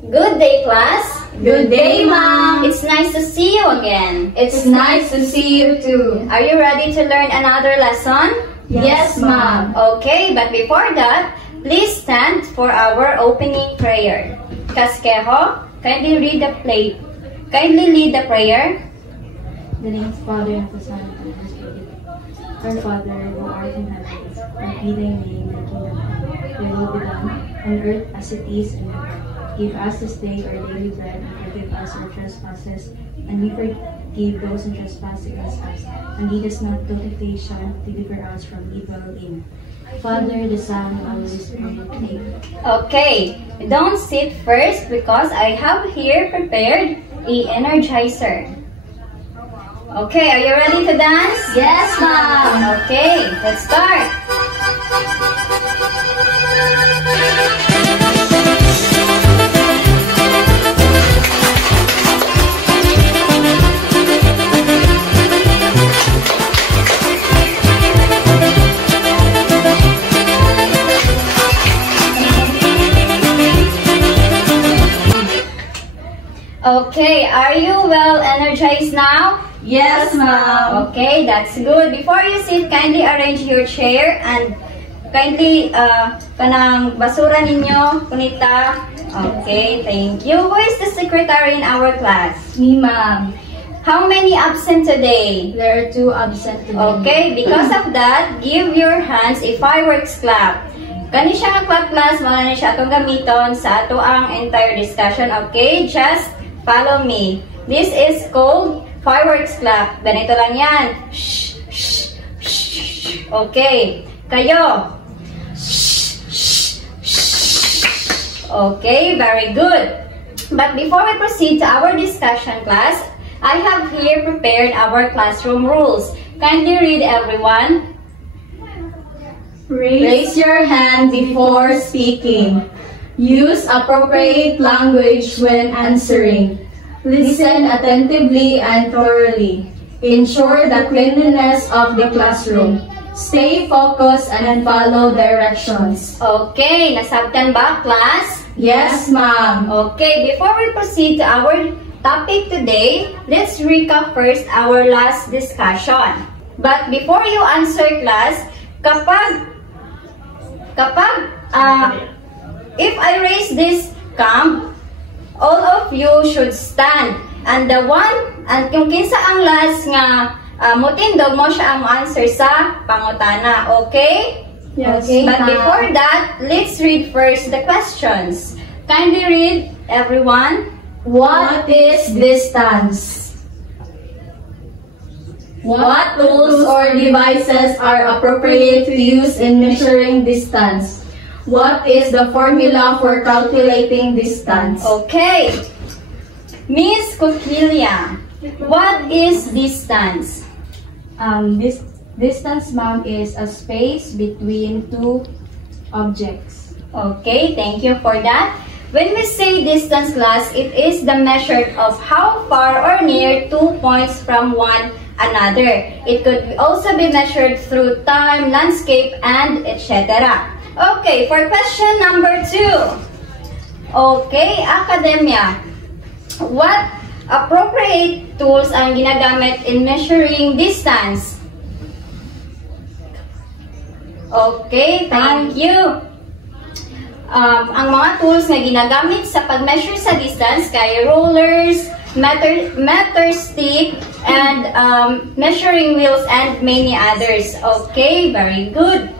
Good day, class. Good day, Ma'am. It's nice to see you again. It's nice to see you too. Are you ready to learn another lesson? Yes, Ma'am. Okay, but before that, please stand for our opening prayer. Kaskeho, kindly lead the prayer. In the name of the Father, and of the Son, and of the Holy Spirit. Our Father, who art in heaven, hallowed be thy name, thy kingdom come, thy will be done, on earth as it is in heaven. Give us this day our daily bread, and forgive us our trespasses, and we forgive those who trespass against us. And lead us not into temptation, deliver us from evil. Amen. Father, the Son, and the Holy Spirit. Amen. Okay, don't sit first because I have here prepared a energizer. Okay, are you ready to dance? Yes, Ma'am. Okay, let's start. Okay, are you well energized now? Yes, Ma'am. Okay, that's good. Before you sit, kindly arrange your chair and kindly kanang basura ninyo, kunita. Okay, thank you. Who is the secretary in our class? Me, Ma'am. How many absent today? There are 2 absent today. Okay, because of that, give your hands a fireworks clap. Kani siya nga clap class, mga na siya itong gamiton sa ato ang entire discussion. Okay, just follow me. This is called fireworks clap. Ganito lang yan. Shh, shh, shh. Okay. Kayo. Shh, shh, shh. Okay, very good. But before we proceed to our discussion class, I have here prepared our classroom rules. Kindly read, everyone. Raise your hand before speaking. Use appropriate language when answering. Listen attentively and thoroughly. Ensure the cleanliness of the classroom. Stay focused and follow directions. Okay, nasabtan ba, class? Yes, Ma'am. Okay, before we proceed to our topic today, let's recap first our last discussion. But before you answer, class, if I raise this cam, all of you should stand. And the one, and kung kinsa ang last nga mutindog mo siya ang answer sa pangutana. Okay? Yes, okay. But Ma'am. before that, let's read first the questions. Kindly read, everyone. What is distance? What tools or devices are appropriate to use in measuring distance? What is the formula for calculating distance? Okay. Miss Coquilia, what is distance? This distance, Ma'am, is a space between 2 objects. Okay, thank you for that. When we say distance, class, it is the measure of how far or near 2 points from one another. It could also be measured through time, landscape, and etc. Okay, for question number 2. Okay, academia. What appropriate tools ang ginagamit in measuring distance? Okay, thank you. Ang mga tools na ginagamit sa pag-measure sa distance kay rollers, meter stick, and measuring wheels, and many others. Okay, very good.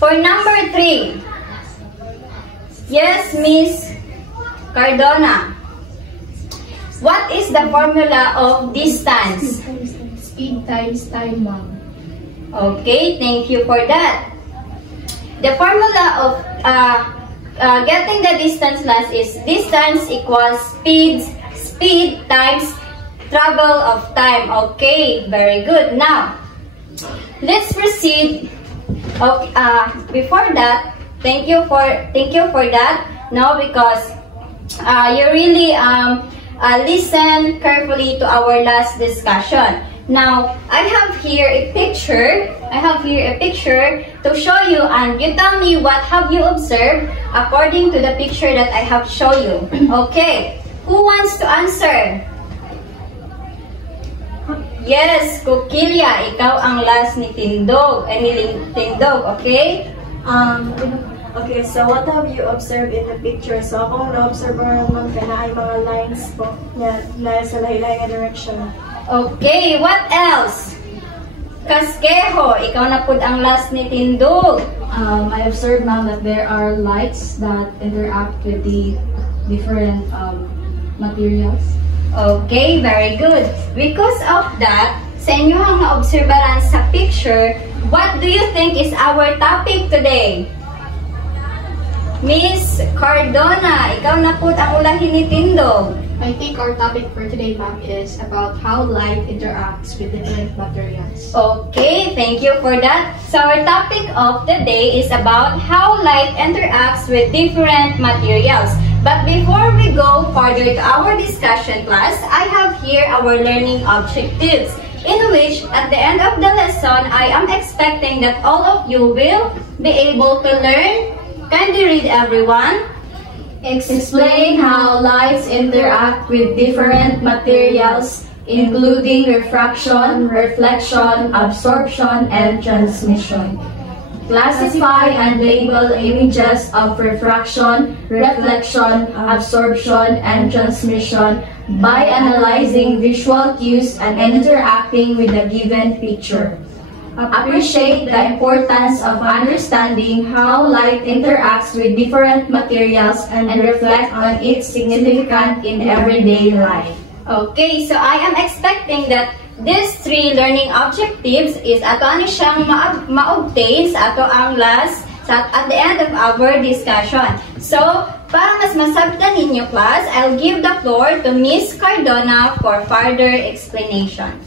For number 3, yes, Miss Cardona. What is the formula of distance? Speed times time, Ma'am. Okay, thank you for that. The formula of getting the distance, class, is distance equals speed times travel of time. Okay, very good. Now, let's proceed. Okay, before that, thank you for that. No, because you really listen carefully to our last discussion. Now, I have here a picture I have here a picture to show you, and you tell me what have you observed according to the picture that I have shown you. Okay, who wants to answer? Yes, Kukilya, ikaw ang last ni Tindog, ni Tindog, okay? Okay, so what have you observed in the picture? So ako na-observe naman na ay mga lines po na sa lahi-lahi nga direction. Okay, what else? Kaskeho, ikaw na pud ang last ni Tindog. I observed, ma'am, that there are lights that interact with the different materials. Okay, very good. Because of that, sa inyong naobserbaran sa picture, what do you think is our topic today? Miss Cardona, ikaw na po ang ulahin ni Tindog. I think our topic for today, ma'am, is about how light interacts with different materials. Okay, thank you for that. So our topic of the day is about how light interacts with different materials. But before we go further to our discussion class, I have here our learning objectives, in which at the end of the lesson, I am expecting that all of you will be able to learn. Kindly read, everyone. Explain how lights interact with different materials, including refraction, reflection, absorption, and transmission. Classify and label images of refraction, reflection, absorption, and transmission by analyzing visual cues and interacting with the given picture. Appreciate the importance of understanding how light interacts with different materials and reflect on its significance in everyday life. Okay, so I am expecting that these three learning objectives is ato ani siyang ma-obtain sa ato ang last at the end of our discussion. So, para mas masabtan ninyo class, I'll give the floor to Miss Cardona for further explanation.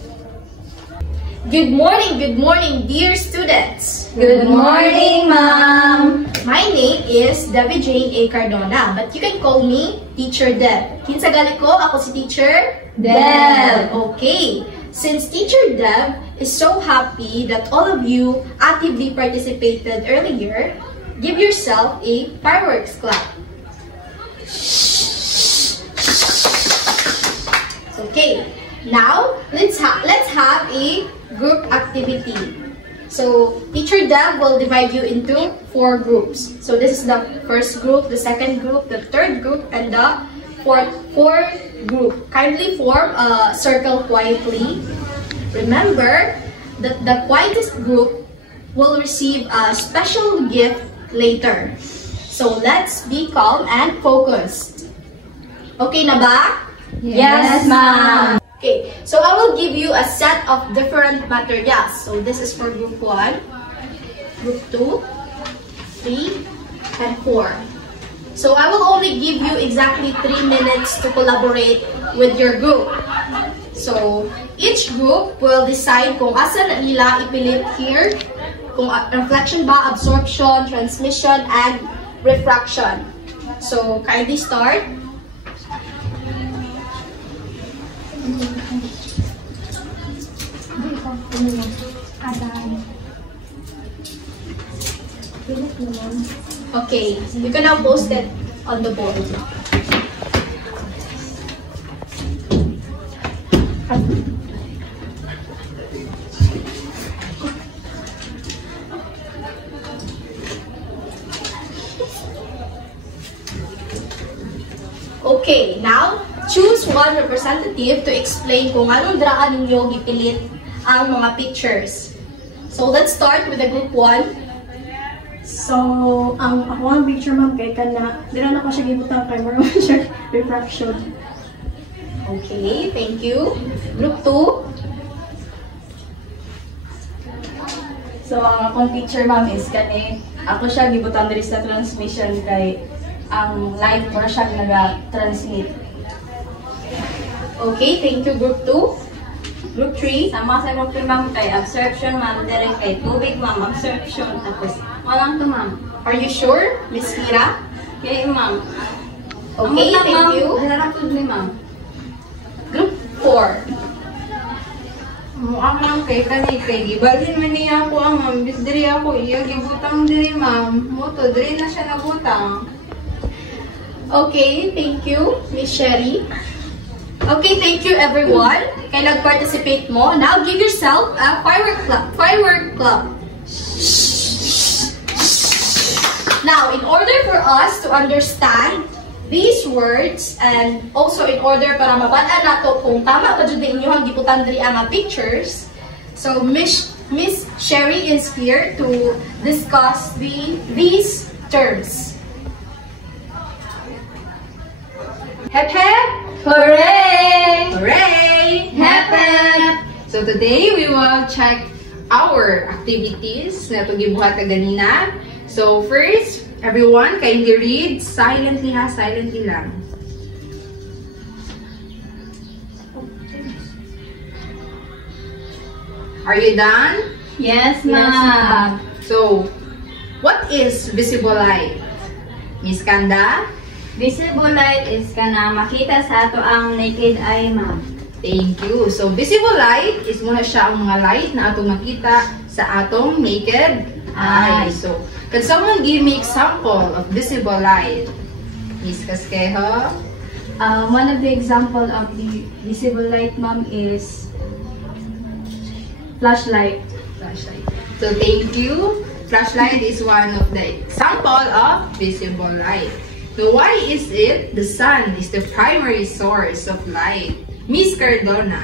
Good morning, dear students. Good morning, ma'am. My name is Debbie Jane A. Cardona, but you can call me Teacher Deb. Kinsa gali ko? Ako si Teacher Deb. Okay. Since Teacher Deb is so happy that all of you actively participated earlier, give yourself a fireworks clap. Okay. Now, let's have a group activity. So, Teacher Deb will divide you into 4 groups. So, this is the first group, the second group, the third group, and the fourth group. Kindly form a circle quietly. Remember that the quietest group will receive a special gift later. So, let's be calm and focused. Okay na ba? Yes, ma'am. Okay, so I will give you a set of different materials. So this is for group 1, group 2, 3, and 4. So I will only give you exactly 3 minutes to collaborate with your group. So each group will decide kung asa na nila ipilit here, kung reflection ba, absorption, transmission, and refraction. So kindly start. Okay, you can now post it on the board. Okay, now choose one representative to explain kung anong draan ninyo gipilit ang mga pictures. So let's start with the group 1. So, ako ang picture, ma'am, kay kana, dira na ko siya gibutang kay more siya refraction. Okay, thank you. Group 2. So, ang akong picture, ma'am, is kani, ako siya gibutang diri sa transmission kay ang light mo siya naga-transmit. Okay, thank you. Group 2. Group 3. Sama sa group 3, ma'am, kay absorption, ma'am, dire kay tubig, ma'am, absorption, tapos walang to, ma'am. Are you sure, Miss Kira? Okay, ma'am. Okay, thank you. Harap to ni, ma'am. Group 4. Muang lang kay gibalhin man niya ako ang ma'am. Bis diri ako iya gibutang diri ma'am. Moto diri na siya nabutang. Okay, thank you, Miss Sherry. Okay, thank you everyone. Kay nag-participate mo. Now give yourself a firework clap. Firework clap. Now, in order for us to understand these words and also in order para mabata nato kung tama pa jud inyong giputan diri ang pictures. So Miss Sherry is here to discuss these terms. Hep hep! Hooray! Hooray! Hep hep! So today we will check our activities na ito gibuhat na ganina. So first, everyone kindly read silently ha, silently lang. Are you done? Yes, ma'am. So, what is visible light? Miss Kanda? Visible light is kana makita sa ato ang naked eye, ma'am. Thank you. So, visible light is muna siya ang mga light na atong makita sa atong naked eye. So, can someone give me example of visible light? Miss Casquejo? One of the example of the visible light, ma'am, is flashlight. Flashlight. So, thank you. Flashlight is one of the example of visible light. So, why is it the sun is the primary source of light? Miss Cardona?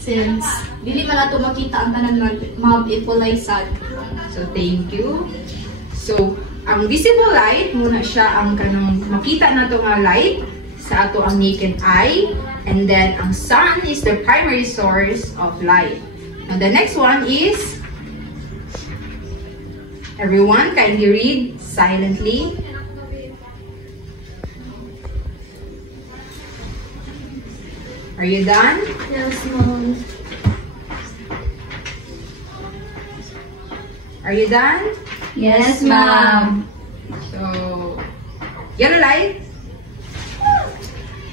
Since dili man nato makita ang tanan ma'am ipulay sad. So, thank you. So, ang visible light, muna siya ang kanong makita nato nga light sa ato ang naked eye. And then, ang sun is the primary source of light. Now, the next one is, everyone kindly read silently. Are you done? Yes, ma'am. Are you done? Yes, ma'am. So, yellow light.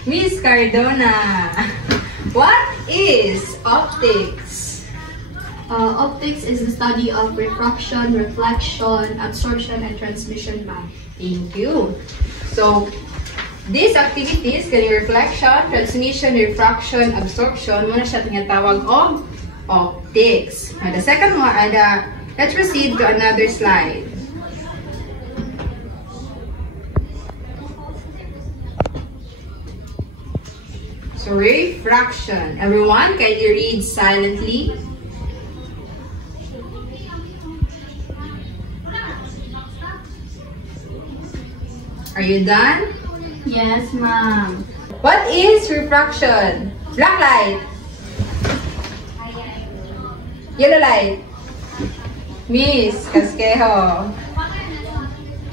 Miss Cardona, what is optics? Optics is the study of refraction, reflection, absorption, and transmission, ma'am. Thank you. So, these activities, kani reflection, transmission, refraction, absorption, muna siya tinatawag og optics. Now, the second one, let's proceed to another slide. So, refraction. Everyone, can you read silently? Are you done? Yes, ma'am. What is refraction? Black light. Yellow light. Miss Casquejo.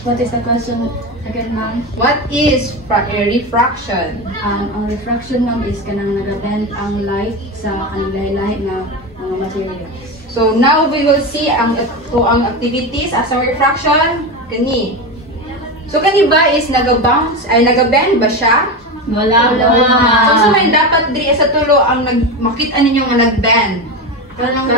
What is the question again, ma'am? What is refraction? Ang refraction, ma'am, is kanang nag-bend ang light sa kanang lahi na mga materials. So now we will see ang activities as a refraction. Kani. So kani ba is naga-bounce ay naga-bend ba siya? Wala, So may dapat diri sa tulo ang makita ninyo nga nag-bend. Kanang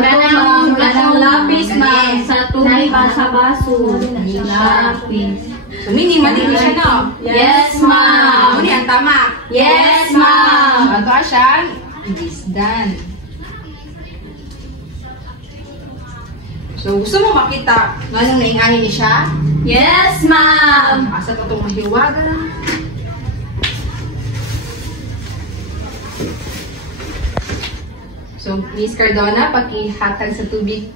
lapis, ma'am, sa tubig ba sa baso. Lapis. So minimal din siya, no? Yes, ma'am. Ano yan, tama? Yes, ma'am. Ito siyang isdan. So gusto mo makita nga nung naingahin ni siya? Yes, ma'am. Asa pa itong mahiwaga. So, Miss Cardona, pakihatag sa tubig.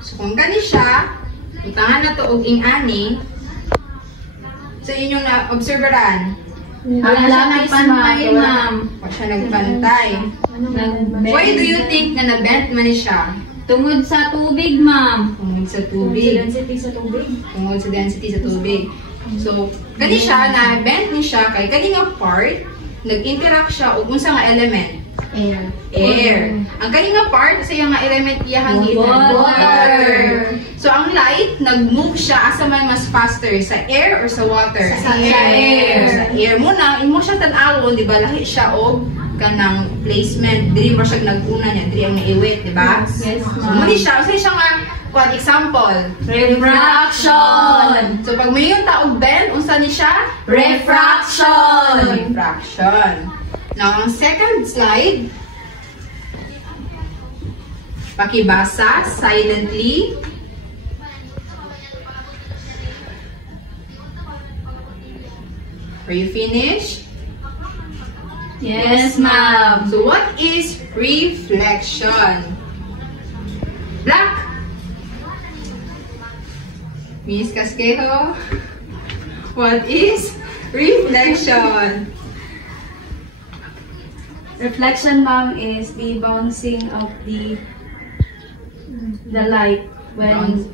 So, kung gani siya, utangan na ito og ing-ani, sa inyong na-observeran. Wala nagpantay, ma'am. Wala siya nagpantay. Why do you think na na-bent man siya? Tungod sa tubig, ma'am. Tungod sa tubig. Density sa tubig. Tungod sa density sa tubig. So, kani siya, na-bent ni siya kay kani nga part, nag-interact siya o unsa nga element. Air. Air. Ang kaninga part, sa yung nga element iyahang gitan. Water. So, ang light, nag-move siya asa may mas faster, sa air or sa water? Sa air. Sa air. Muna, imo siya tanawon, di ba? Lahi siya og kanang placement. Dili mo siya nag-una niya, dili ang naiwit, di ba? Yes, So, ma'am. muli siya. Sa siya nga, for example, Refraction. so, pag may yung taog Ben, unsa ni siya? Refraction. Refraction. Now, ang second slide, pakibasa silently. Are you finished? Yes, ma'am. So, what is reflection? Black. Miss Casquejo, what is reflection? Reflection, ma'am, is the bouncing of the light when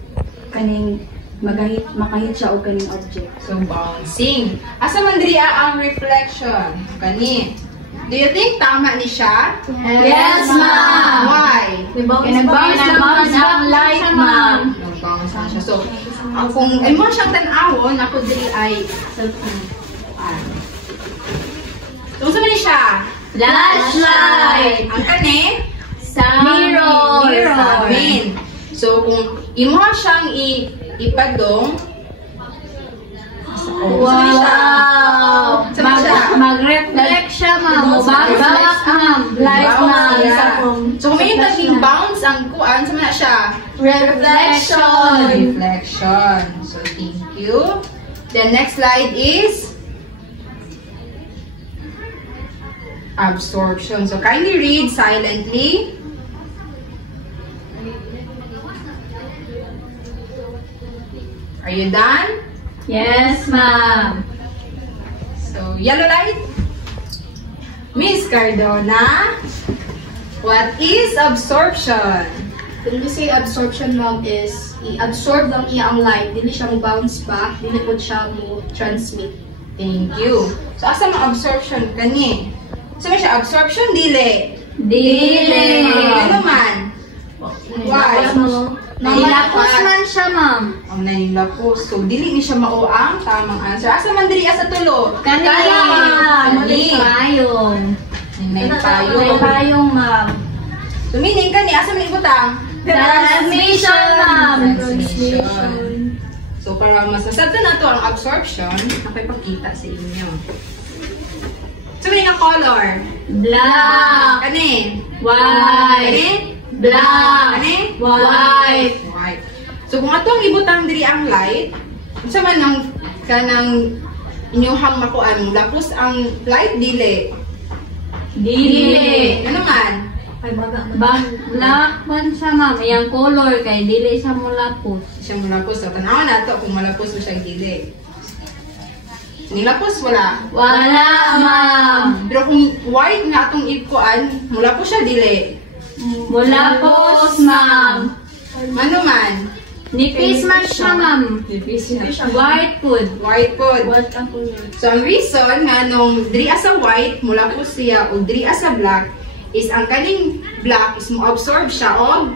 kaning makahit siya o kaning object. So, bouncing. Asa man diri ang reflection? Kani. Do you think tama ni siya? Yes, ma'am. Why? Kinabounce lang ang light, ma'am. Nag-bounce lang siya. So, kung imo siyang tan-awon, ako diri ay so, sa man ni siya? Flashlight. Ang kani? Mirror. Sa amin. So, kung imo siyang ipadong, Wow! Sa man siya? Mag-reflect siya, ma'am. Babak, ma'am. Light, Bounce ma'am. siya. So, kung may naging bounce ang kuan, sa man siya? Reflection. Reflection. So, thank you. The next slide is absorption. So, kindly read silently. Are you done? Yes, ma'am. So, yellow light. Miss Cardona, what is absorption? When we say absorption, ma'am, is i-absorb lang iya ang light, dili siya mo bounce back, dili po siya mo transmit. Thank you. So, asa mga absorption kani? So, may siya absorption, dili. Dili. Ano man? Why? Nilapos man siya, ma'am. Ang nanilapos. So, dili ni siya mao ang tamang answer. Asa man dili asa tulo? Kanina. Kani. Payong. May May payo. payong, ma'am. Tumining ka ni. Asa man ibutang? Transmission, ma'am. Transmission. So, para mas masabta na to ang absorption, nakipagkita sa inyo. So, may nga color. Black. Kani? White. Kani? Black. Kani? White. White. So, kung atong ibutang diri ang light, sa man ang kanang inyuhang makuan, lapos ang light, dili. Dili. Ano man? Black man siya, ma'am. Yang color kay dili siya mulapos. Siya malapos. So, tanawa na to kung malapos mo siya dili. Nilapos, wala. Wala, ma'am. Pero kung white nga atong ikuan, malapos siya dili. Mulapos, ma'am. Ano man? Nipis man siya, ma'am. White food. White pod. What ang color? So, ang reason nga nung diri asa white, mulapos siya, o diri asa black, is ang kaning black is mo-absorb siya o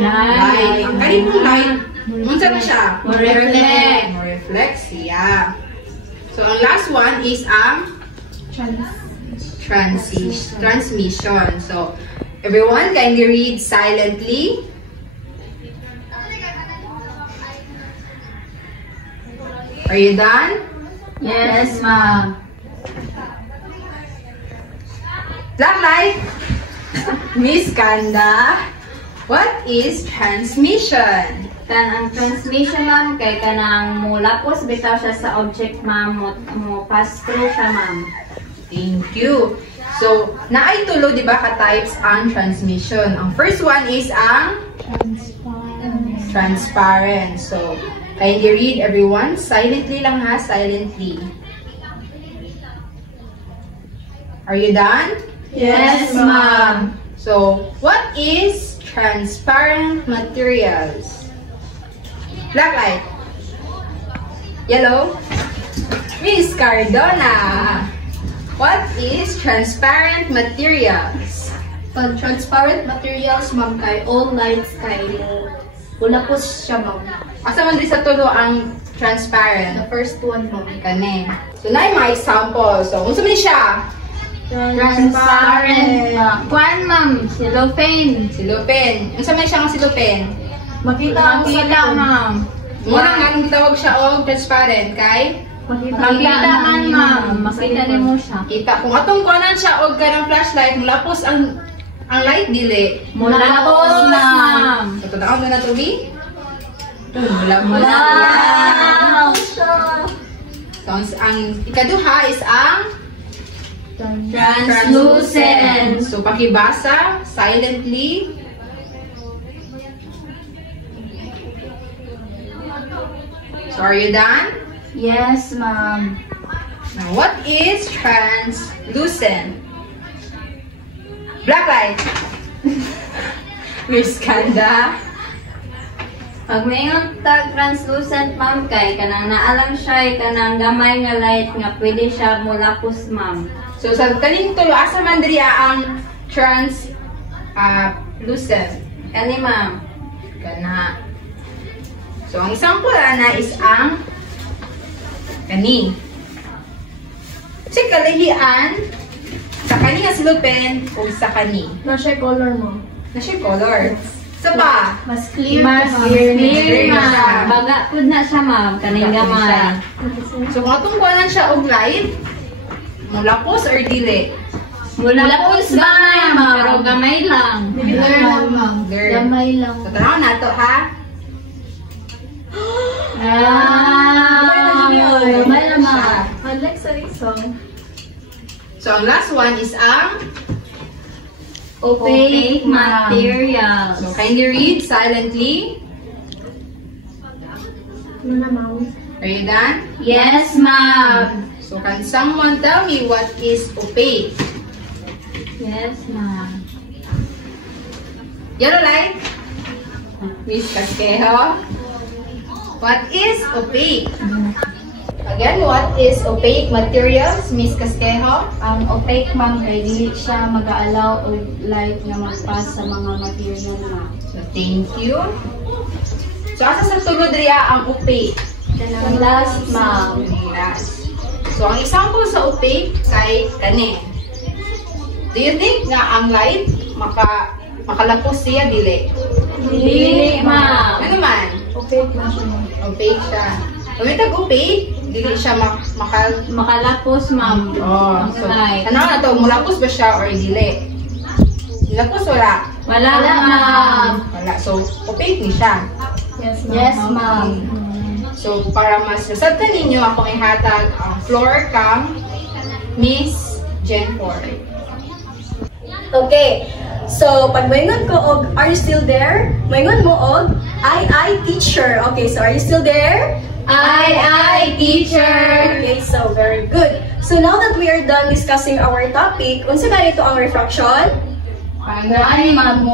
light. Ang kaning pong light, munsa na siya? Mo-reflect. Mo-reflect siya. So, ang last one is ang transmission. So, everyone kindly read silently. Are you done? Yes, ma'am. Black light. Miss Kanda, what is transmission? Ang transmission, ma'am, kay kanang mulapos bitaw siya sa object, ma'am, mo pass through siya, ma'am. Thank you. So, naay tulo, di ba, ka-types ang transmission. Ang first one is ang transparent. So, kindly read everyone. Silently lang ha, silently. Are you done? Yes, ma'am. So, what is transparent materials? Black light. Yellow. Miss Cardona. What is transparent materials? Pag transparent materials, ma'am, kay all lights kay ulapos siya, ma'am. Asa man di sa tulo ang transparent? The first one, ma'am. Kani. So, na yung mga example. So, unsa man siya? Transparent. Kwan, ma'am. Cellophane. Silupin. Unsa man siya ang silupin? Makita mo sa likod. ma'am. Muna nga nung gitawag siya og transparent kay Makita man, ma'am. Makita ni mo siya. kita kung atong kuanan siya og kanang flashlight mulapos ang light dili. Mulapos, ma'am. So, tanaw na tubi. Mulapos. Wow! So, ang ikaduha is ang Translucent. So, pakibasa silently. So, are you done? Yes, ma'am. Now, what is translucent? Black light. Miss Kanda. Pag mayroong tag translucent, ma'am, kay kanang naalam siya, kanang gamay nga light nga pwede siya mulapos, ma'am. So, sa kaning tulo, asa man diri ang lucent? Kani, ma'am. Kana. So, ang example ana is ang kani. Si kalahian sa kani nga silupin o sa kani. Na-share color mo. Na siya color. Sa pa? Mas clear. Mas clear, clear, ma'am. ma'am. Baga pud na siya, ma'am. Kaning gamay. So, kung atong kuhanan siya og light, mulapos or dili? Mulapos ba, ma'am? Pero gamay lang. Blur lang, ma'am. Blur. Gamay lang. So, tanaw na to, ha? Gamay lang, ma'am. Unlike sa song. So, ang last one is ang Opaque materials. so, kindly read silently. Muna, ma'am. Are you done? Yes, ma'am. So, can someone tell me what is opaque? Yes, ma'am. Yellow light? Miss Casquejo? What is opaque? Again, what is opaque materials, Miss Casquejo? Ang opaque, ma'am, kay dili siya mag-allow og light nga mag-pass sa mga material, ma'am. So, thank you. So, asa sa tulod riya ang opaque? Ang last, ma'am. Last. So, ang example sa opaque kay kani. Do you think nga ang light makalapos siya dili? Dili, ma'am. Ano man? Opaque na siya, ma'am. Opaque siya. Kung may tag-opaque, dili siya Makalapos, ma'am. Oh, so, Light. ano na to? Mulapos ba siya or dili? Mulapos wala? Wala, ma'am. Wala. So, opaque ni siya. Yes, ma'am. Yes, ma'am. So, para mas nasabtan ninyo, akong ihatag ang floor cam Miss Jenfor. Okay. So, pag maingon ko og, are you still there? Maingon mo og, I teacher. Okay, so are you still there? I, teacher. Okay, so very good. So now that we are done discussing our topic, unsa ganito ang refraction? Ay, ma'am.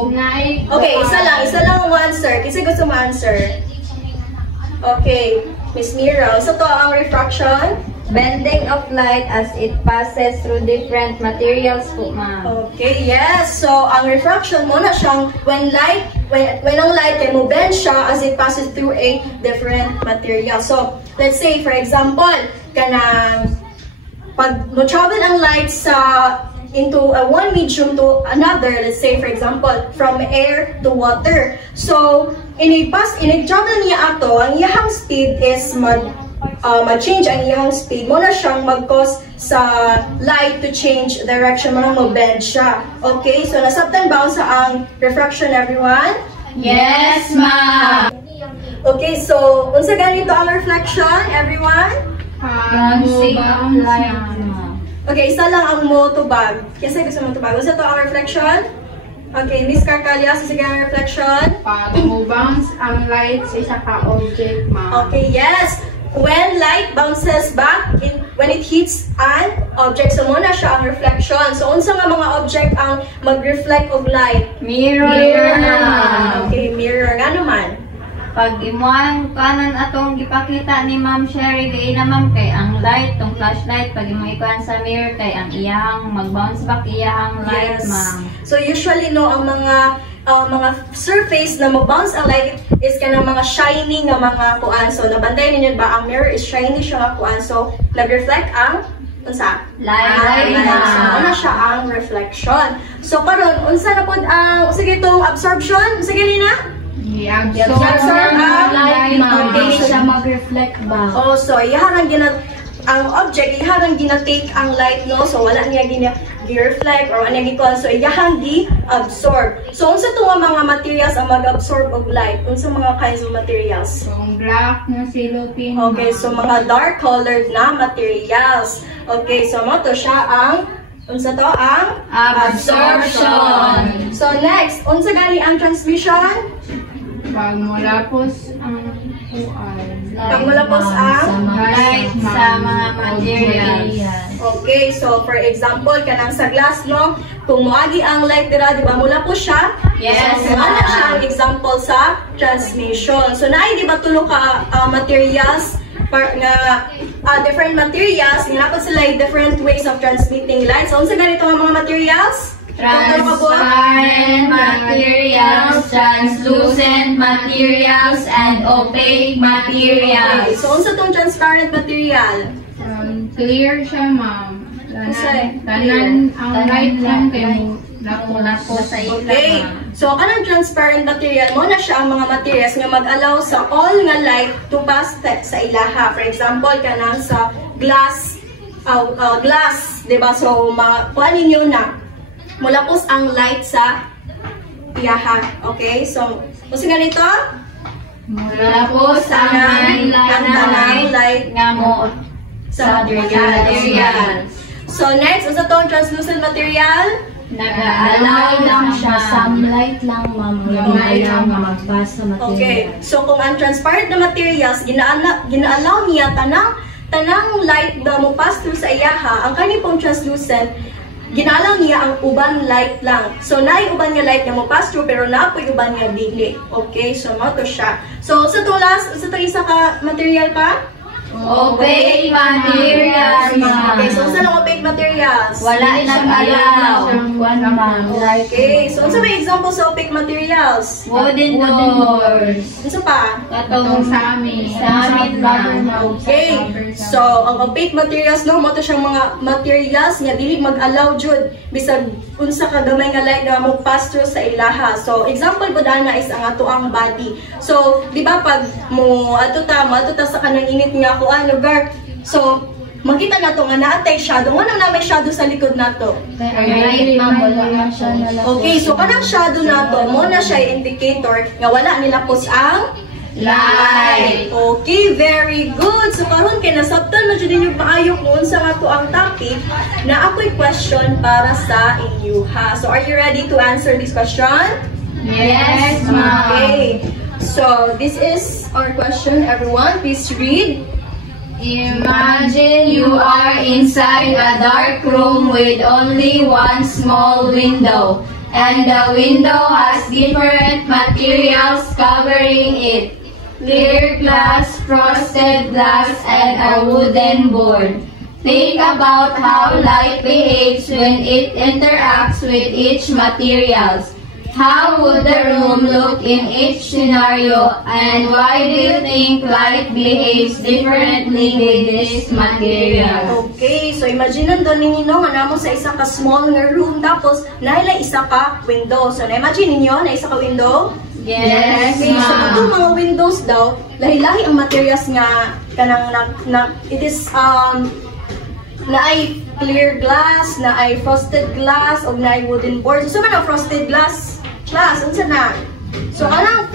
Okay, isa lang ang answer. Kasi gusto mo answer. Okay, Miss Mira. So to ang refraction? Bending of light as it passes through different materials po, ma'am. Okay, yes. So ang refraction mo na siyang when ang light kay mo bend siya as it passes through a different material. So let's say for example, kanang pag mo travel ang light into one medium to another, let's say for example from air to water. So travel niya ato, ang iyang speed is mag-change ang iyang speed mo na siyang mag-cause sa light to change direction mo nang mag-bend siya. Okay, so nasabtan ba sa ang refraction, everyone? Yes, ma'am. Okay, so unsa ganito ang reflection, everyone? Bouncing of light, ma'am. Okay, isa lang ang mo tubag. Kasi gusto mo tubag. Unsa to ang reflection? Okay, Miss Carcalia, sa sige ang reflection. Pag mo-bounce ang light sa isa ka object, ma'am. Okay, yes. When light bounces back, when it hits an object, so muna siya ang reflection. So, unsa nga mga object ang mag-reflect of light? Mirror, ma'am. Okay, mirror. Nga naman? pag imuang kanan atong gipakita ni Ma'am Sherry kay na ma'am kay ang light tong flashlight pag imo ikuan sa mirror kay ang iyang mag-bounce back iyang light Yes. ma'am. So usually no ang mga surface na mo-bounce ang light is kanang mga shiny nga mga kuan. So nabantayan ninyo ba ang mirror is shiny siya nga kuan. So nag-reflect ang unsa? Light. So ano siya ang reflection. So karon unsa na pud ang sige itong absorption? Sige Lina? I-absorb ang light, ma'am. Okay, Hindi siya mag-reflect ba? Oh, so iharang ang object iharang gina-take ang light no. So wala niya gi-reflect or ano gikuan. So iyahang gi-absorb. So unsa to nga mga materials ang mag-absorb og light? Unsa mga kinds of materials? So, ang black na silutin. Okay, so mga dark colored na materials. Okay, so mo to siya ang unsa to ang Absorption. So next, unsa gali ang transmission? Pag mulapos ang kuan. Pag mulapos ang Light sa mga materials. Okay, so for example, kanang sa glass, no? Kung moagi ang light dira, di ba, mula po siya? Yes, So, ano siya ang example sa transmission? So, naay di ba tulo ka materials, different materials, ginapot sila yung different ways of transmitting light. So, unsa ganito ang mga materials? Transparent materials, translucent materials, and opaque Okay, materials. so unsa tong transparent material? Clear siya, ma'am. Kasi, Tanan ang light lang kayo. Lapo sa Okay, so kanang transparent material mo na siya ang mga materials nga mag-allow sa all nga light to pass sa ilaha. For example, kanang sa glass, di ba? So, kuha ninyo na mulapos ang light sa iyaha. Okay, so, kasi ganito, Mula po sa kanang light nga mo sa material. So, next, unsa tong translucent material? nag-allow lang siya. Sunlight lang, ma'am. Hindi lang magbasa material. Okay, so kung ang transparent na materials, gina-allow niya tanang light na mo pass through sa iyaha, ang kani pong translucent, ginalaw niya ang uban light lang. So, naay uban nga light na mo pass through, pero naapoy uban nga dili. Okay, so mo to siya. So, sa to last, sa to isa ka material pa? Opaque materials, ma'am. Okay, so sa lang opaque materials? Wala nag-allow. Okay, so sa may example sa opaque materials? Wooden doors. Ano pa? Katong sa amin. Sa amin lang. Okay, so ang opaque materials no, mo to siyang mga materials nga dili mag-allow jud bisag unsa ka gamay nga light nga mo pass through sa ilaha. So example pud ana is ang ato ang body. So di ba pag mo ato ta sa kanang init nga kuan lugar. So makita nato nga naatay shadow. Ngano na may shadow sa likod nato? Okay, so kanang shadow nato mo na siya indicator nga wala nilapos ang light. Okay, very good. So karon kay nasabtan na jud ninyo maayo kung unsa nga to ang topic na ako'y question para sa inyo ha. So are you ready to answer this question? Yes, ma'am. Okay. So this is our question. Everyone, please read. Imagine you are inside a dark room with only one small window, and the window has different materials covering it. Clear glass, frosted glass, and a wooden board. Think about how light behaves when it interacts with each materials. How would the room look in each scenario, and why do you think light behaves differently with this material? Okay, so imagine doon ninyo nga namo sa isa ka small nga room tapos naila isa ka window. So na-imagine ninyo na isa ka window? Yes, Okay, so ma'am. itong mga windows daw, lahi-lahi ang materials nga kanang it is na ay clear glass, na ay frosted glass, o na ay wooden board. So man ang frosted glass? Unsa na? So kanang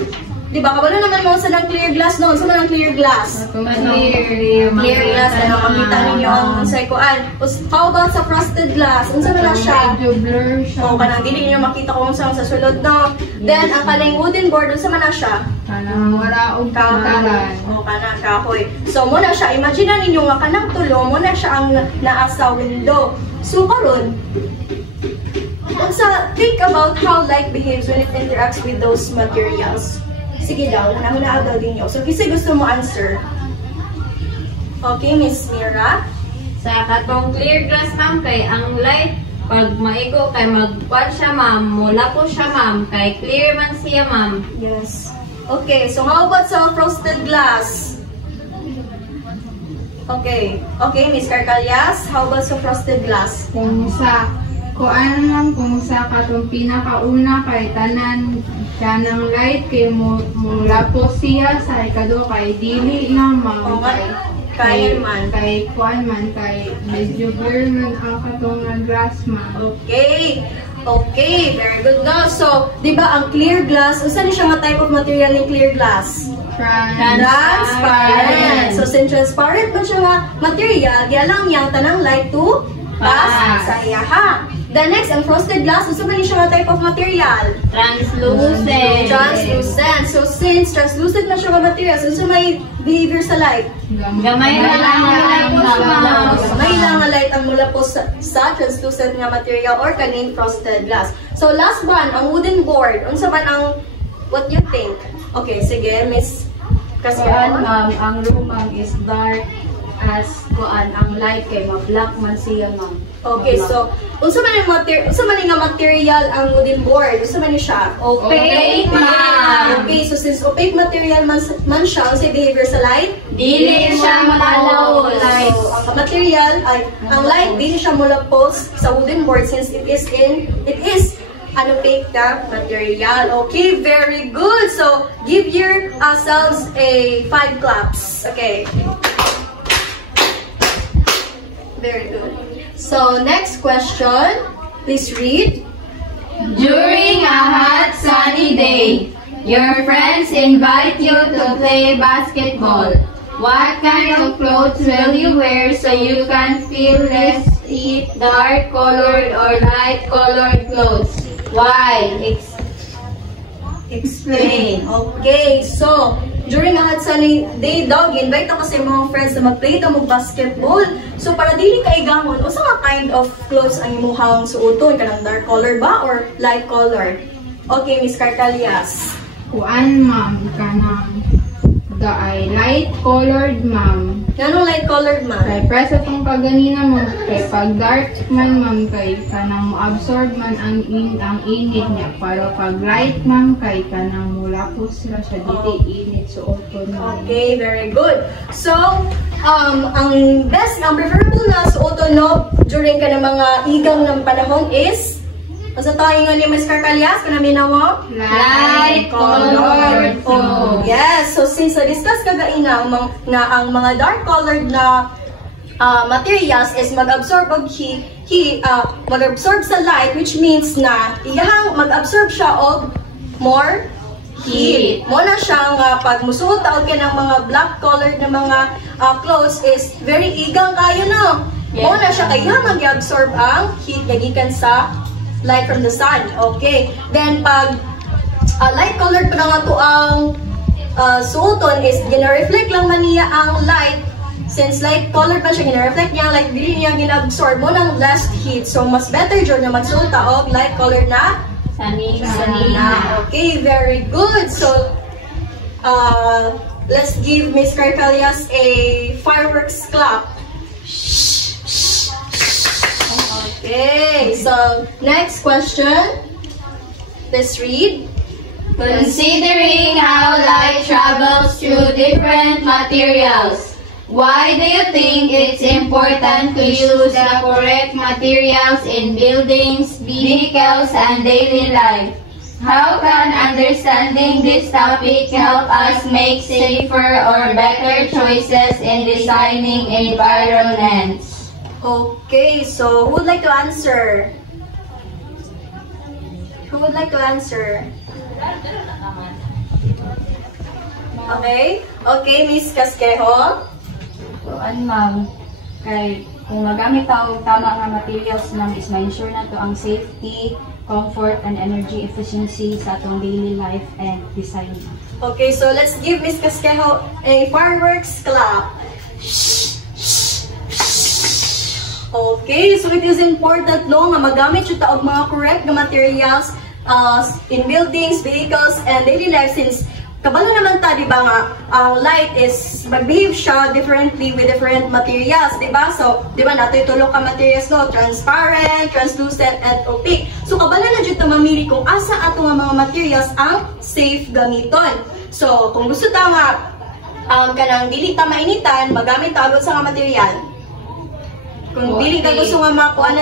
di ba kabalo naman mo sa ng clear glass no? Unsa man ang clear glass? Clear glass na makita ninyo ang saikuan. How about sa frosted glass? Unsa man na siya? Medyo blur siya. O kanang dili niyo makita kung unsa sa sulod no. Then ang kaning wooden board unsa man na siya? Kanang wala og kautaran. O kanang kahoy. So mo na siya, imagine ninyo nga kanang tulo mo na siya ang naa sa window. So karon think about how light behaves when it interacts with those materials. Sige daw, una-una daw din nyo. So, kasi gusto mo answer. Okay, Miss Mira? Sa katong clear glass, ma'am, kay ang light, pag maigo, kay magkuhan siya, ma'am, mula po siya, ma'am, kay clear man siya, ma'am. Yes. Okay, so how about sa frosted glass? Okay. Okay, Miss Carcalias, how about sa frosted glass? Kung sa kung sa katong pinakauna kay tanan kanang light kay mula po siya sa ikado kay dili na ma'am Kaya man. Kay kuan man kay medyo blur man ang katong glass man. Okay. Okay, very good na. So, di ba ang clear glass, usa ni siya nga type of material ng clear glass? Transparent. So, since transparent ba siya nga material, di alam yang tanang light to pass sa iya, ha? The next, ang frosted glass, usa ba ni siya nga type of material? Translucent. Translucent. So, since translucent na siya nga material, so may behavior sa light? Gamay na lang ang light, ma'am. May lang nga light ang mula po sa translucent nga material or kaning frosted glass. So, last one, ang wooden board. Unsa man ang, what you think? Okay, sige, Miss Kuan, ma'am, ang room, ma'am, is dark as kuan, ang light kay ma-black man siya, ma'am. Okay, so, unsa man nga material ang wooden board? Unsa man ni siya? Opaque, ma'am. Okay, so since opaque material man siya, unsay behavior sa light? Dili siya makalaw. So, ang material ay ang light dili siya mulapos sa wooden board since it is an opaque na material. Okay, very good. So, give yourselves a 5 claps. Okay. Very good. So, next question. Please read. During a hot sunny day, your friends invite you to play basketball. What kind of clothes will you wear so you can feel less heat, dark colored or light colored clothes? Why? Explain. Okay, so, during a hot sunny day daw, invite ako sa mga friends na mag-play ito mag-basketball. So, para dili ka igamon, o sa kind of clothes ang imuhang suoton? Kanang dark colored ba or light colored? Okay, Miss Carcalias. Kuan ma'am kanang ay light colored ma'am. Ganong light colored, ma'am? Kay presa tong kaganina mo kay pag dark man ma'am kay kanang mo-absorb man ang init niya, pero pag light ma'am kay kanang mulapos sila siya dili init suoton. Okay, very good. So, ang preferable na suoton no during ka ng mga igang ng panahon is sa tayo nga ni Ms. Carcalias, kung namin mo? Light colored. Oh, yes. So, since na-discuss kagaina na ang mga dark colored na materials is mag-absorb og mag-absorb sa light, which means na iyahang mag-absorb siya og more heat. Mo na siyang pag musuot og ng mga black colored na mga clothes is very igang kayo no. Mo na siya kaya mag-absorb ang heat gikan sa light from the sun. Okay. Then, pag light colored pa nga to ang suoton is gina-reflect lang man niya ang light. Since light colored pa siya, gina-reflect niya, like, dili niya gina-absorb mo ng less heat. So, mas better dyan na magsuot og light colored na sanina. Okay, very good. So, let's give Ms. Carcalias a fireworks clap. Okay, so next question. Let's read. Considering how light travels through different materials, why do you think it's important to use the correct materials in buildings, vehicles, and daily life? How can understanding this topic help us make safer or better choices in designing environments? Okay, so who would like to answer? Who would like to answer? Okay? Okay, Miss Casquejo? Ma'am, kay kung magamit tayo tama nga materials lang is ma-ensure na to ang safety, comfort, and energy efficiency sa atong daily life and design. Okay, so let's give Miss Casquejo a fireworks clap. Okay, so it is important no nga magamit yung taog mga correct na materials in buildings, vehicles, and daily life since kabalo naman ta, di ba nga, ang light is mag-behave siya differently with different materials, di ba? So, di ba nato itulog ka materials no, transparent, translucent, and opaque. So, kabalo na dyan ta mamili kung asa ato nga mga materials ang safe gamiton. So, kung gusto ta nga, kanang dili ta mainitan, magamit ta agad sa nga material. Kung dili ka gusto nga makuha na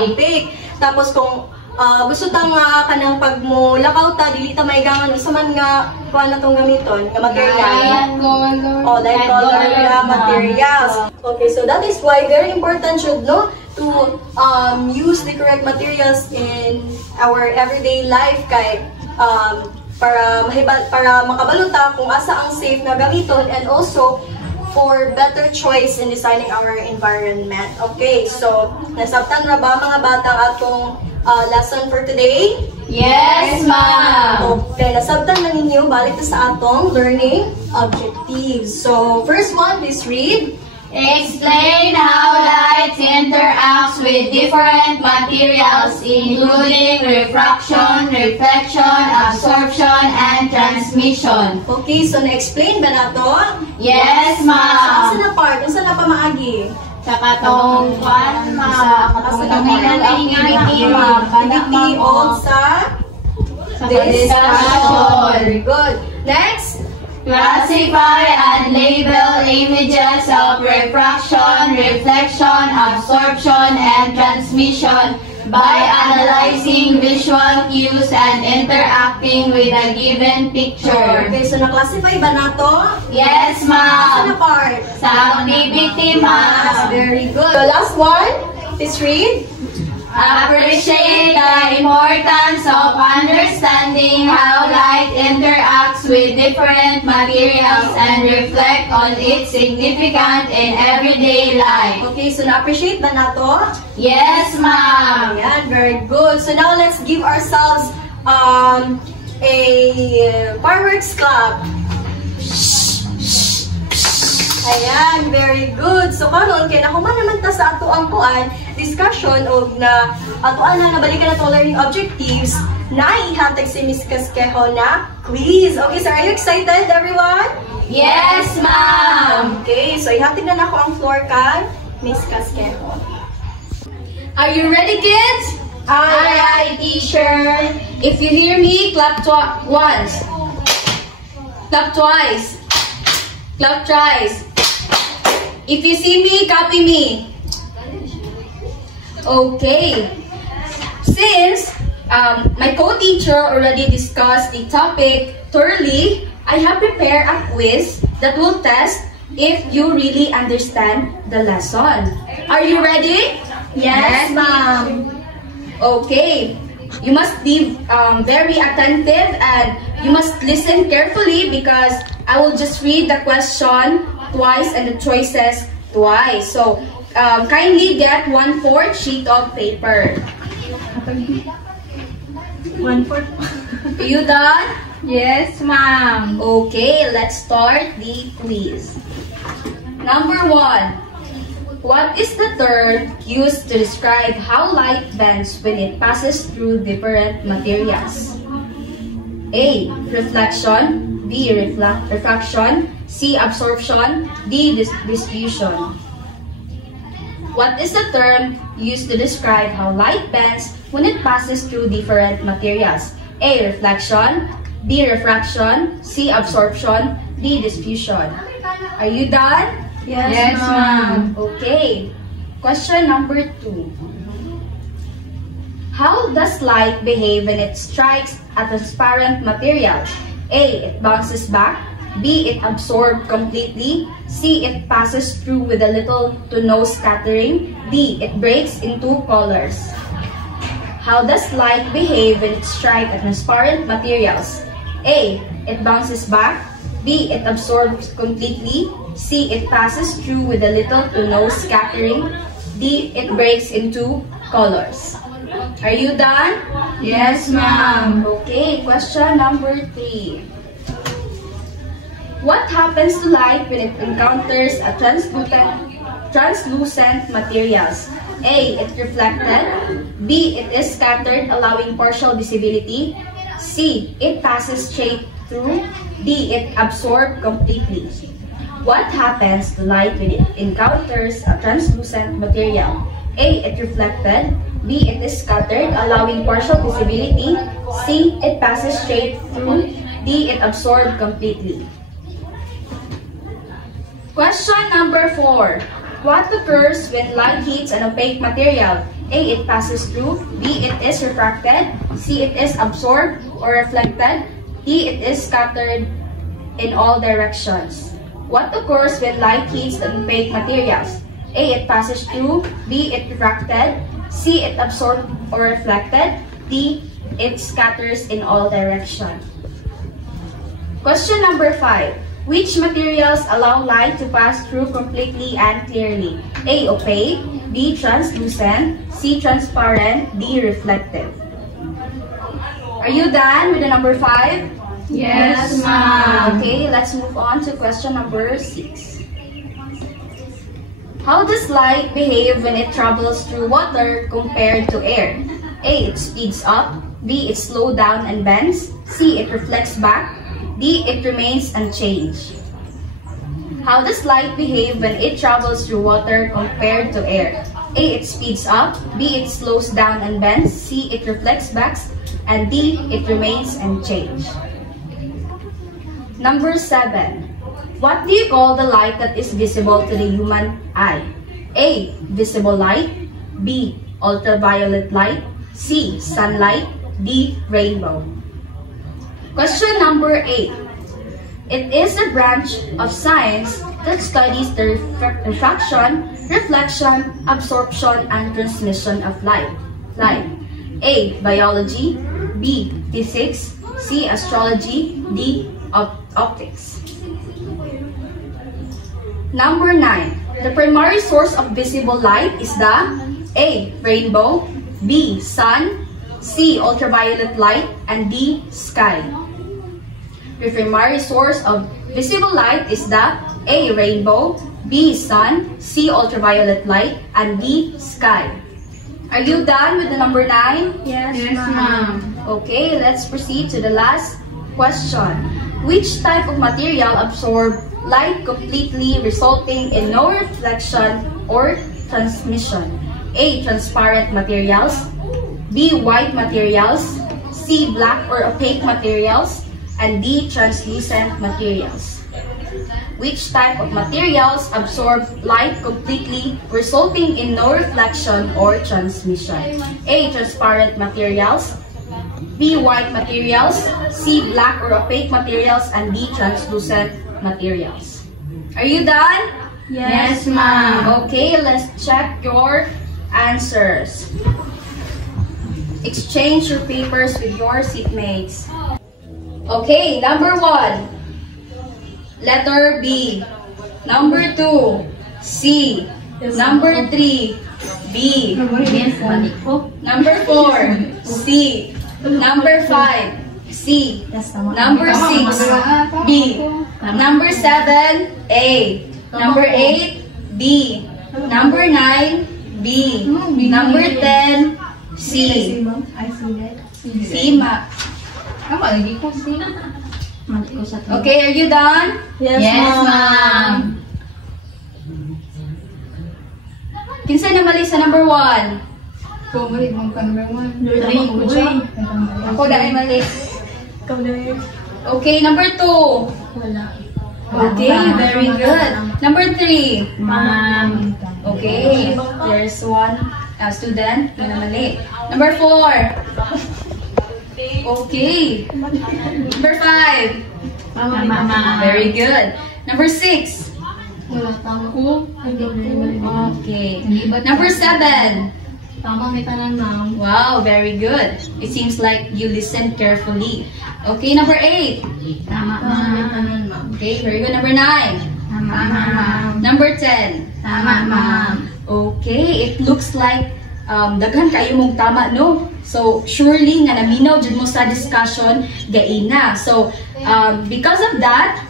opaque. Tapos kung gusto ta nga kanang pag mo lakaw ta, dili ta maigangan sa man nga kuha na tong gamiton nga material. Light color nga materials. Okay, so that is why very important should know to use the correct materials in our everyday life kay para makabalo ta kung asa ang safe na gamiton and also for better choice in designing our environment. Okay, so nasabtan na ba mga batang atong lesson for today? Yes, ma'am! Okay, nasabtan na ninyo, balik na sa atong learning objectives. So, first one, please read. Explain how light interacts with different materials, including refraction, reflection, absorption, and transmission. Okay, so na-explain ba na to? Yes, ma'am! Saan na part? Saan na pa maagi? Sa katong kwan, ma'am. Activity all sa discussion. Very good. Next. Classify and label images of refraction, reflection, absorption, and transmission by analyzing visual cues and interacting with a given picture. Okay, so na-classify ba na to? Yes, Saan na ma'am. part? Sa activity, ma'am. Very good. The last one, please read. Appreciate the importance of understanding how light interacts with different materials and reflect on its significance in everyday life. Okay, so na-appreciate ba na to? Yes, ma'am. Ayan, very good. So now let's give ourselves a fireworks clap. Ayan, very good. So karon kay nahuman naman ta sa ato ang kuan discussion og na ato na nabalikan na to learning objectives na ihatag si Miss Casquejo na quiz. Okay, so are you excited everyone? Yes, ma'am. Okay, so ihatag na nako ang floor kan Miss Casquejo. Are you ready, kids? Aye, teacher. If you hear me, clap once. Clap twice. Clap thrice. If you see me, copy me. Okay. Since my co-teacher already discussed the topic thoroughly, I have prepared a quiz that will test if you really understand the lesson. Are you ready? Yes, ma'am. Okay. You must be very attentive and you must listen carefully because I will just read the question twice and the choices twice. So, kindly get 1/4 sheet of paper. 1/4. Are you done? Yes, ma'am. Okay, let's start the quiz. Number 1. What is the term used to describe how light bends when it passes through different materials? A. Reflection. B. Refraction. C. Absorption. D. Diffusion. What is the term used to describe how light bends when it passes through different materials? A. Reflection. B. Refraction. C. Absorption. D. Diffusion. Are you done? Yes, ma'am. Okay. Question number 2. How does light behave when it strikes a transparent material? A. It bounces back. B. It absorbs completely. C. It passes through with a little to no scattering. D. It breaks into colors. How does light behave when it strikes a transparent materials? A. It bounces back. B. It absorbs completely. C. It passes through with a little to no scattering. D. It breaks into colors. Are you done? Yes, ma'am. Okay, question number 3. What happens to light when it encounters a translucent materials? A. It reflected. B. It is scattered, allowing partial visibility. C. It passes straight through. D. It absorbs completely. What happens to light when it encounters a translucent material? A. It reflected. B. It is scattered, allowing partial visibility. C. It passes straight through. D. It absorbed completely. Question number 4. What occurs when light hits an opaque material? A. It passes through. B. It is refracted. C. It is absorbed or reflected. D. It is scattered in all directions. What occurs when light hits an opaque materials? A. It passes through. B. It refracted. C. It absorbed or reflected. D. It scatters in all directions. Question number 5. Which materials allow light to pass through completely and clearly? A. Opaque. B. Translucent. C. Transparent. D. Reflective. Are you done with the number 5? Yes, ma'am. Okay, let's move on to question number 6. How does light behave when it travels through water compared to air? A. It speeds up. B. It slows down and bends. C. It reflects back. D. It remains unchanged. How does light behave when it travels through water compared to air? A. It speeds up. B. It slows down and bends. C. It reflects back. And D. It remains unchanged. Number 7. What do you call the light that is visible to the human eye? A. Visible light. B. Ultraviolet light. C. Sunlight. D. Rainbow. Question number 8. It is a branch of science that studies the refraction, reflection, absorption, and transmission of light. A. Biology. B. Physics. C. Astrology. D. Optics. Number 9. The primary source of visible light is the A. Rainbow. B. Sun. C. Ultraviolet light. And D. Sky. The primary source of visible light is the A. Rainbow. B. Sun. C. Ultraviolet light. And D. Sky. Are you done with the number 9? Yes, ma'am. Okay, let's proceed to the last question. Which type of material absorbs light completely, resulting in no reflection or transmission? A. Transparent materials. B. White materials. C. Black or opaque materials. And D. Translucent materials. Which type of materials absorb light completely, resulting in no reflection or transmission? A. Transparent materials. B. White materials. C. Black or opaque materials. And D. Translucent materials. Are you done? Yes, ma'am. Okay, let's check your answers. Exchange your papers with your seatmates. Okay, number 1. Letter B. Number 2. C. Number 3. B. Number 4. C. Number 5. C. Number 6. B. Number 7. A. Number 8. B. Number 9. B. Number 10. C. C. Okay, are you done? Yes, ma'am. Kinsa na mali sa number 1? Ikaw mali, ma'am ka number 1. Ako dahil mali. Ikaw na. Okay, number 2. Wala. Okay, very good. Number 3. Ma'am. Okay, there's one student na mali. Number 4. Okay. Number 5. Mama. Very good. Number 6. Wala tao. Okay. Number 7. Tama, may tanan, ma'am. Wow, very good. It seems like you listened carefully. Okay, number 8. Tama, ma'am. Okay, very good. Number 9. Tama, ma'am. Number 10. Tama, ma'am. Okay, it looks like daghan kayo mong tama, no? So, surely nga naminaw dyan mo sa discussion, gaina. So, because of that,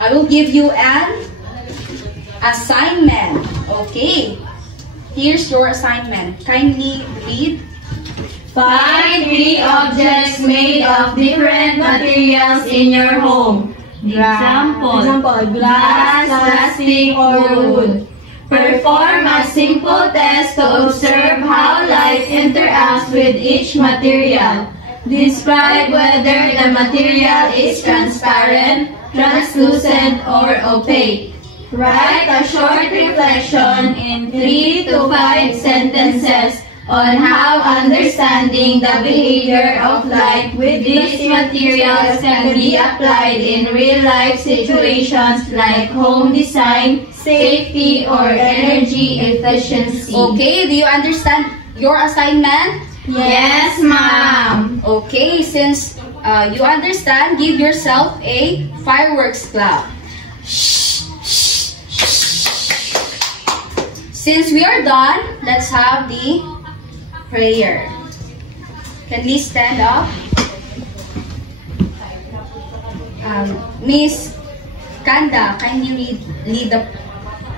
I will give you an assignment. Okay. Here's your assignment. Kindly read Find 3 objects made of different materials in your home. Example, glass, plastic, or wood. Perform a simple test to observe how light interacts with each material. Describe whether the material is transparent, translucent, or opaque. Write a short reflection in 3 to 5 sentences on how understanding the behavior of light with these materials can be applied in real-life situations like home design, safety, or energy efficiency. Okay, do you understand your assignment? Yes, ma'am. Okay, since you understand, give yourself a fireworks clap. Since we are done, let's have the prayer. Can we stand up? Miss Kanda, can you lead the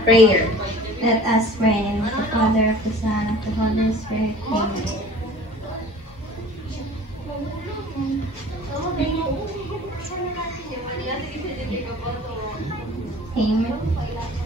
prayer? Let us pray in the name of the Father, of the Son, of the Holy Spirit. Amen. Amen.